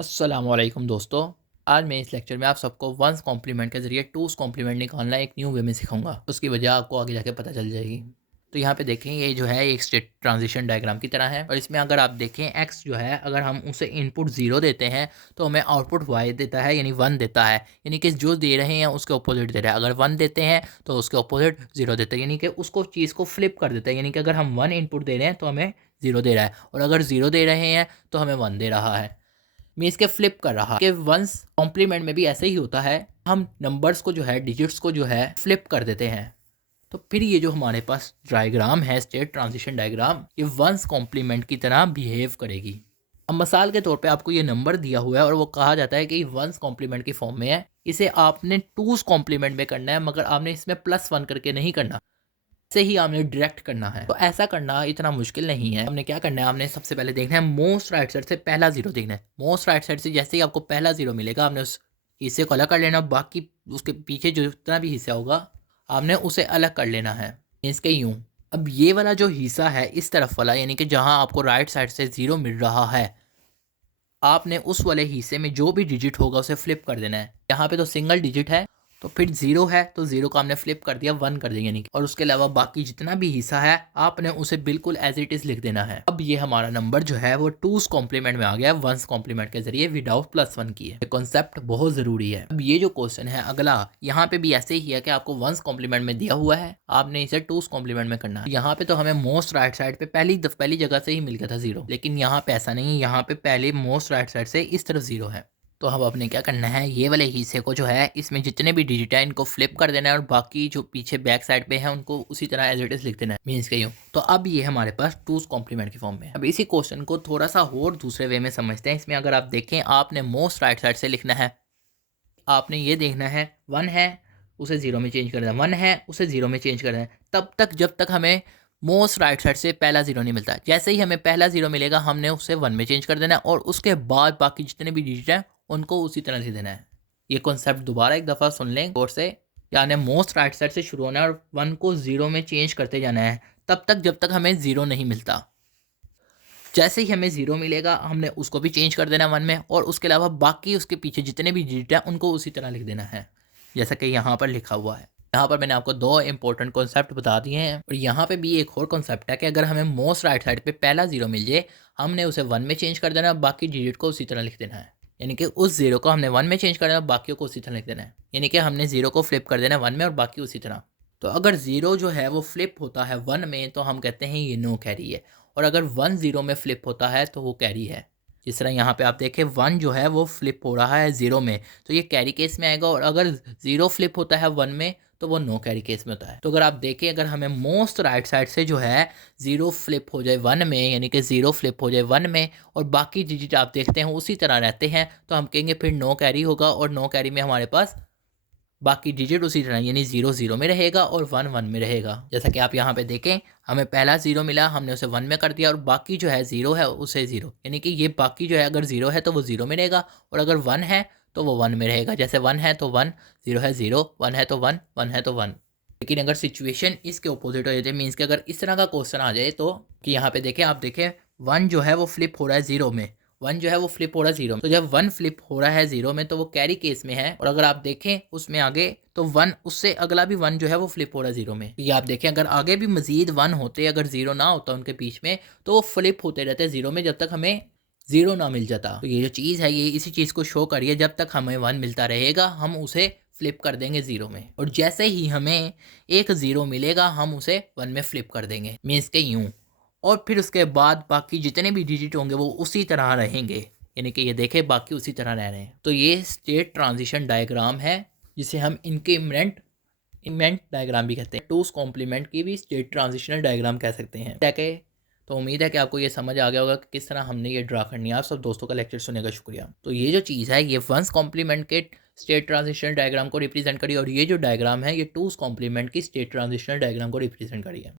अस्सलामुअलैकुम दोस्तों। आज मैं इस लेक्चर में आप सबको वंस कॉम्प्लीमेंट के ज़रिए टूस कॉम्प्लीमेंट निकालना एक न्यू वे में सिखाऊंगा। उसकी वजह आपको आगे जाके पता चल जाएगी। तो यहाँ पे देखें, ये जो है एक स्टेट ट्रांजिशन डायग्राम की तरह है और इसमें अगर आप देखें एक्स जो है, अगर हम उसे इनपुट ज़ीरो देते हैं तो हमें आउटपुट वाई देता है, यानी वन देता है। यानी कि जो दे रहे हैं उसके अपोजिट दे रहा है। अगर वन देते हैं तो उसके अपोजिट ज़ीरो देते हैं, यानी कि उसको चीज़ को फ्लिप कर देता है। यानी कि अगर हम वन इनपुट दे रहे हैं तो हमें ज़ीरो दे रहा है, और अगर ज़ीरो दे रहे हैं तो हमें वन दे रहा है। मीन्स के फ्लिप कर रहा है कि वंस कॉम्प्लीमेंट में भी ऐसे ही होता है। हम नंबर्स को जो है, डिजिट्स को जो है फ्लिप कर देते हैं। तो फिर ये जो हमारे पास डायग्राम है, स्टेट ट्रांजिशन डायग्राम, ये वंस कॉम्प्लीमेंट की तरह बिहेव करेगी। अब मिसाल के तौर पे आपको ये नंबर दिया हुआ है और वो कहा जाता है कि वंस कॉम्प्लीमेंट की फॉर्म में है। इसे आपने टूस कॉम्प्लीमेंट में करना है, मगर आपने इसमें प्लस वन करके नहीं करना, से ही आपने डायरेक्ट करना है। तो ऐसा करना इतना मुश्किल नहीं है। हमने क्या करना है, हमने सबसे पहले देखना है मोस्ट राइट साइड से पहला जीरो देखना है। मोस्ट राइट साइड से जैसे ही आपको पहला जीरो मिलेगा, आपने उस हिस्से को अलग कर लेना। बाकी उसके पीछे जो जितना भी हिस्सा होगा आपने उसे अलग कर लेना है। इसके यूँ, अब ये वाला जो हिस्सा है इस तरफ वाला, यानी कि जहाँ आपको राइट साइड से ज़ीरो मिल रहा है, आपने उस वाले हिस्से में जो भी डिजिट होगा उसे फ्लिप कर देना है। यहाँ पे तो सिंगल डिजिट है, तो फिर जीरो है तो जीरो को आपने फ्लिप कर दिया, वन कर दिया यानी कि। और उसके अलावा बाकी जितना भी हिस्सा है आपने उसे बिल्कुल एज इट इज लिख देना है। अब ये हमारा नंबर जो है वो टूस कॉम्प्लीमेंट में आ गया, वंस कॉम्प्लीमेंट के जरिए विदाउट प्लस वन की है। ये कॉन्सेप्ट बहुत जरूरी है। अब ये जो क्वेश्चन है अगला, यहाँ पे भी ऐसे ही है कि आपको वंस कॉम्प्लीमेंट में दिया हुआ है, आपने इसे टूस कॉम्प्लीमेंट में करना है। यहाँ पे तो हमें मोस्ट राइट साइड पे पहली जगह से ही मिल गया था जीरो, लेकिन यहाँ पे ऐसा नहीं है। यहाँ पे पहले मोस्ट राइट साइड से इस तरफ जीरो है। तो अब आपने क्या करना है, ये वाले हिस्से को जो है, इसमें जितने भी डिजिट है इनको फ्लिप कर देना है, और बाकी जो पीछे बैक साइड पे है उनको उसी तरह एज इट इज लिख देना है। मीन्स के यूँ। तो अब ये हमारे पास टूस कॉम्प्लीमेंट की फॉर्म में है। अब इसी क्वेश्चन को थोड़ा सा और दूसरे वे में समझते हैं। इसमें अगर आप देखें, आपने मोस्ट राइट साइड से लिखना है। आपने ये देखना है, वन है उसे जीरो में चेंज कर देना, वन है उसे जीरो में चेंज कर देना, तब तक जब तक हमें मोस्ट राइट साइड से पहला जीरो नहीं मिलता। जैसे ही हमें पहला जीरो मिलेगा हमने उसे वन में चेंज कर देना है, और उसके बाद बाकी जितने भी डिजिट हैं उनको उसी तरह लिख देना है। ये कॉन्सेप्ट दोबारा एक दफ़ा सुन लें गौर से। यानी मोस्ट राइट साइड से शुरू होना है और वन को ज़ीरो में चेंज करते जाना है, तब तक जब तक हमें ज़ीरो नहीं मिलता। जैसे ही हमें ज़ीरो मिलेगा हमने उसको भी चेंज कर देना वन में, और उसके अलावा बाकी उसके पीछे जितने भी डिजिट हैं उनको उसी तरह लिख देना है, जैसा कि यहाँ पर लिखा हुआ है। यहाँ पर मैंने आपको दो इंपॉर्टेंट कॉन्सेप्ट बता दिए हैं, और यहाँ पे भी एक और कॉन्सेप्ट है कि अगर हमें मोस्ट राइट साइड पे पहला जीरो मिल जाए, हमने उसे वन में चेंज कर देना, बाकी डिजिट को उसी तरह लिख देना है। यानी कि उस जीरो को हमने वन में चेंज कर देना, बाकियों को उसी तरह लिख देना है। यानी कि हमने जीरो को फ्लिप कर देना वन में और बाकी उसी तरह। तो अगर ज़ीरो जो है वो फ्लिप होता है वन में तो हम कहते हैं ये नो कैरी है, और अगर वन ज़ीरो में फ्लिप होता है तो वो कैरी है। जिस तरह यहाँ पे आप देखें, वन जो है वो फ्लिप हो रहा है ज़ीरो में, तो ये कैरी केस में आएगा, और अगर ज़ीरो फ्लिप होता है वन में तो वो नो कैरी केस में होता है। तो अगर आप देखें, अगर हमें मोस्ट राइट साइड से जो है ज़ीरो फ्लिप हो जाए वन में, यानी कि ज़ीरो फ्लिप हो जाए वन में, और बाकी डिजिट आप देखते हैं उसी तरह रहते हैं, तो हम कहेंगे फिर नो कैरी होगा, और नो कैरी में हमारे पास बाकी डिजिट उसी तरह, यानी जीरो जीरो में रहेगा और वन वन में रहेगा। जैसा कि आप यहाँ पे देखें, हमें पहला जीरो मिला, हमने उसे वन में कर दिया, और बाकी जो है जीरो है उसे जीरो, यानी कि ये बाकी जो है अगर जीरो है तो वो जीरो में रहेगा, और अगर वन है तो वो वन में रहेगा। जैसे वन है तो वन, जीरो है जीरो, वन है तो वन, वन है तो वन। लेकिन अगर सिचुएशन इसके अपोजिट हो जाए, मीन्स कि अगर इस तरह का क्वेश्चन आ जाए, तो कि यहाँ पे देखें, आप देखें वन जो है वो फ्लिप हो रहा है जीरो में, वन जो है वो फ्लिप हो रहा है जीरो में, तो जब वन फ्लिप हो रहा है जीरो में तो वो कैरी केस में है। और अगर आप देखें उसमें आगे, तो वन उससे अगला भी वन जो है वो फ्लिप हो रहा है जीरो में। ये आप देखें, अगर आगे भी मजीद वन होते, अगर जीरो ना होता उनके बीच में, तो वो फ्लिप होते रहते हैं जीरो में जब तक हमें जीरो ना मिल जाता। तो ये जो चीज़ है ये इसी चीज़ को शो करिए, जब तक हमें वन मिलता रहेगा हम उसे फ्लिप कर देंगे जीरो में, और जैसे ही हमें एक जीरो मिलेगा हम उसे वन में फ्लिप कर देंगे। मीन्स के यूँ, और फिर उसके बाद बाकी जितने भी डिजिट होंगे वो उसी तरह रहेंगे, यानी कि ये देखें बाकी उसी तरह रह रहे हैं। तो ये स्टेट ट्रांजिशन डायग्राम है, जिसे हम इमेंट डायग्राम भी कहते हैं। टूस कॉम्प्लीमेंट की भी स्टेट ट्रांजिशनल डायग्राम कह सकते हैं। क्या तो उम्मीद है कि आपको ये समझ आ गया होगा कि किस तरह हमने ये ड्रा करनी है। आप सब दोस्तों का लेक्चर सुनने का शुक्रिया। तो ये जो चीज़ है ये वंस कॉम्प्लीमेंट के स्टेट ट्रांजिशनल डायग्राम को रिप्रेजेंट करी, और ये जो डायग्राम है ये टूस कॉम्प्लीमेंट की स्टेट ट्रांजिशनल डायग्राम को रिप्रेजेंट करी है।